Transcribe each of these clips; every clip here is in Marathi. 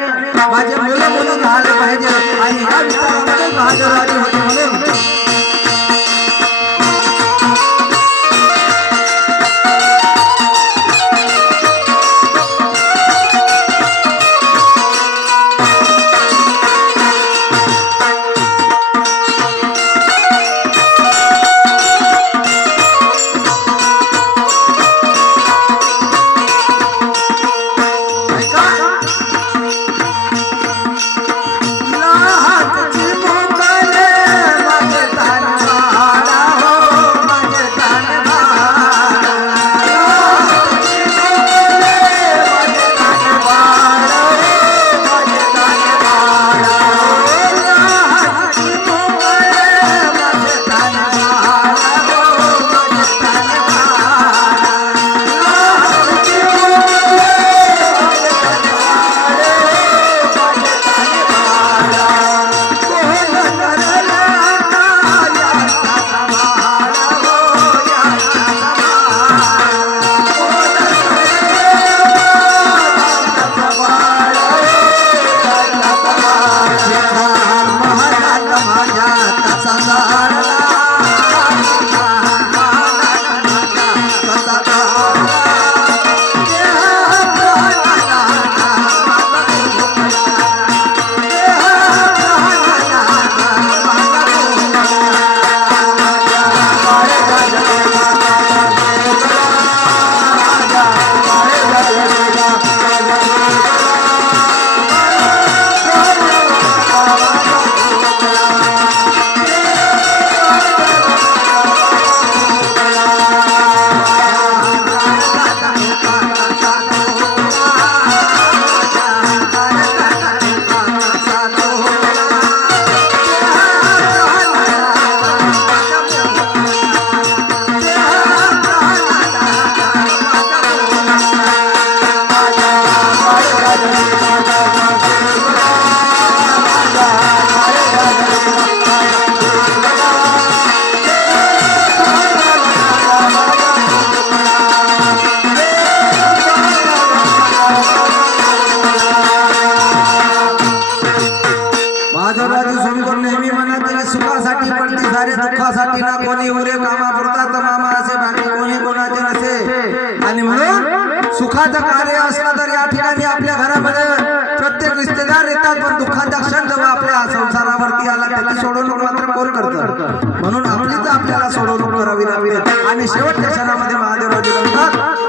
माझे मुलं मुलं झाले पाहिजे आणि या विचारामध्ये महादेवराजे होते म्हणून दुःखासाठी ना कोणी उरे कामा पुरतात मामा असे बाकी कोणी कोणाचे नसे आणि म्हणून सुखाचं कार्य असलं तर या ठिकाणी आपल्या घरामध्ये प्रत्येक रिश्तेदार येतात पण दुःखाचा क्षण जेव्हा आपल्या संसारावरती आला त्याची सोडवणूक मात्र कोण करतं म्हणून आपलीच आपल्याला सोडवणूक करावी लागते आणि शेवटच्या क्षणामध्ये महादेवराजे म्हणतात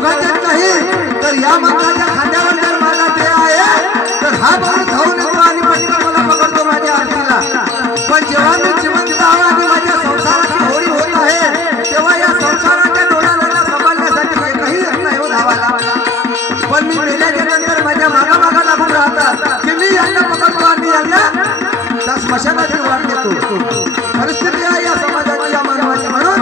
चौघाच्यात नाही तर या माणसाच्या खांद्यावर जर माझा देह आहे तर हा माणूस धावून येतो आणि पटकन मला पकडतो माझ्या आरतीला. पण जेव्हा मी जिवंत आहे आणि माझ्या संसाराची होळी होत आहे तेव्हा या संसाराच्या डोळ्याला सांभाळण्यासाठी एकही येत नाही हो धावाला. पण मी मेल्याच्या नंतर माझ्या मागा लागून राहतात की मी यांना पकडतो आणि यांना त्या स्मशानाची वाट देतो. परिस्थिती आहे या समाजाची या मानवाची. म्हणून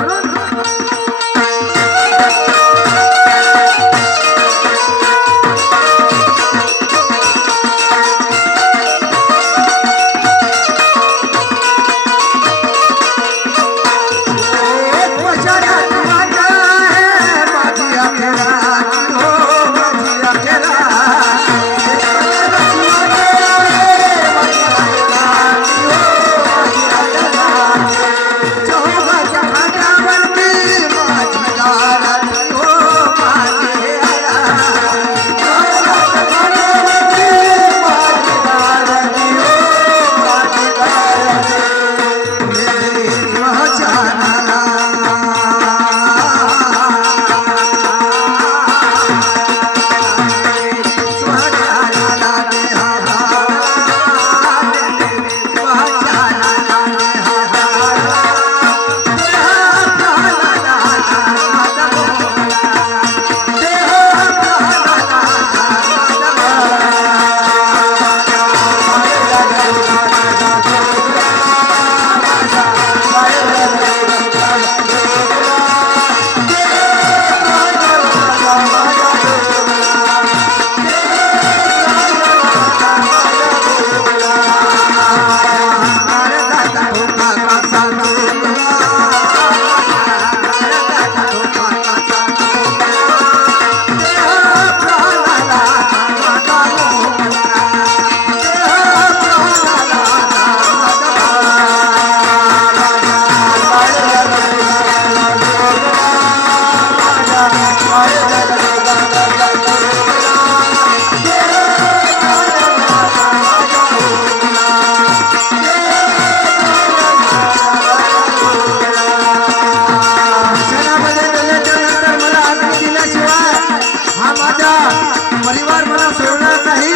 परिवार मला सोडणार नाही.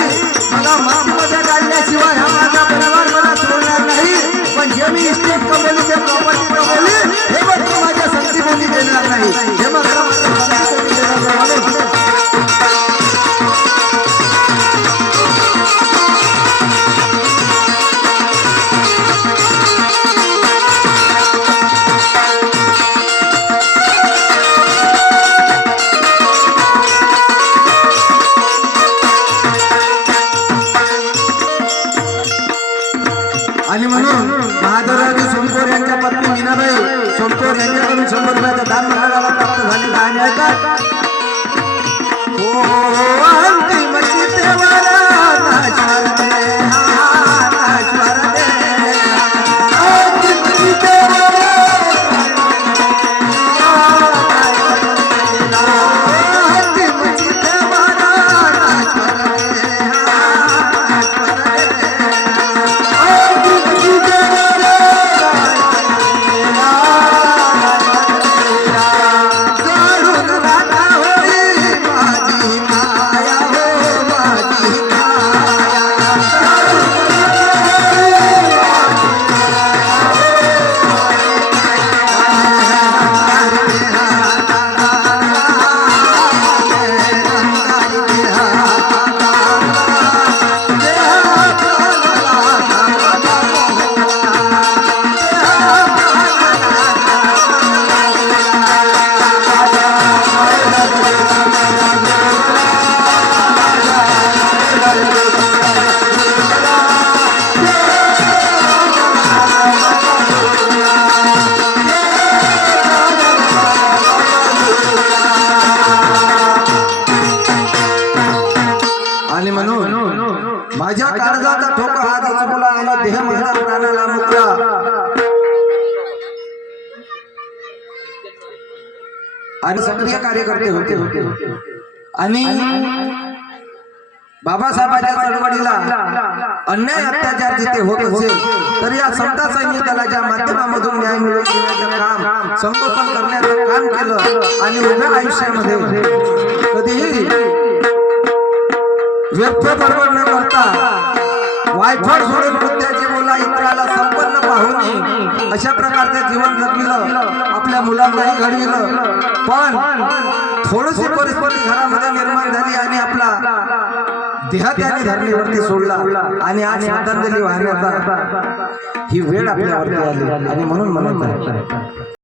मला मातीमध्ये काढल्याशिवाय हा माझा परिवार मला सोडणार नाही. पण जे मी इस्टेट कमवली ते प्रॉपर्टी कमवली हे मात्र माझ्या संगती बोली देणार नाही. हे मात्र माझ्या संगती देणार नाही. आणि म्हणून महादेवराव सोमकोर यांच्या पत्नी मीनाबाई सोमकोर यांच्याकडून 100 रुपयाचा दान मंडळाला प्राप्त झालेला आहे. ऐका अंतिम चितेवाला नाचवर दे, नाचवर दे, अंतिम चितेवाला, अंतिम चितेवाला नाचवर दे, नाचवर दे. माझ्या काळजाचा ठोका हात चुकला आणि देह माझा प्राणाला मुकला. आणि सक्रिय कार्यकर्ते होते आणि बाबासाहेबांच्या चळवळीला अन्याय अत्याचार जिथे होत असेल तर या समता सैनिक दलाच्या माध्यमामधून न्याय मिळवून देण्याचं काम संगोपन करण्याचं काम केलं आणि उभ्या आयुष्यामध्ये कधीही व्यर्थ बडबड न करता वायफळ सोडून मुद्द्याचे बोला इतराला संपन्न पाहून अशा प्रकारचे जीवन जगविलं, आपल्या मुलांनाही घडविलं. पण थोडीशी परिस्थिती घरामध्ये निर्माण झाली आणि आपला देह त्याने धरणीवरती सोडला आणि आज श्रद्धांजली वाहण्याचा ही वेळ आपल्यावरती आली आणि म्हणून म्हणत आहे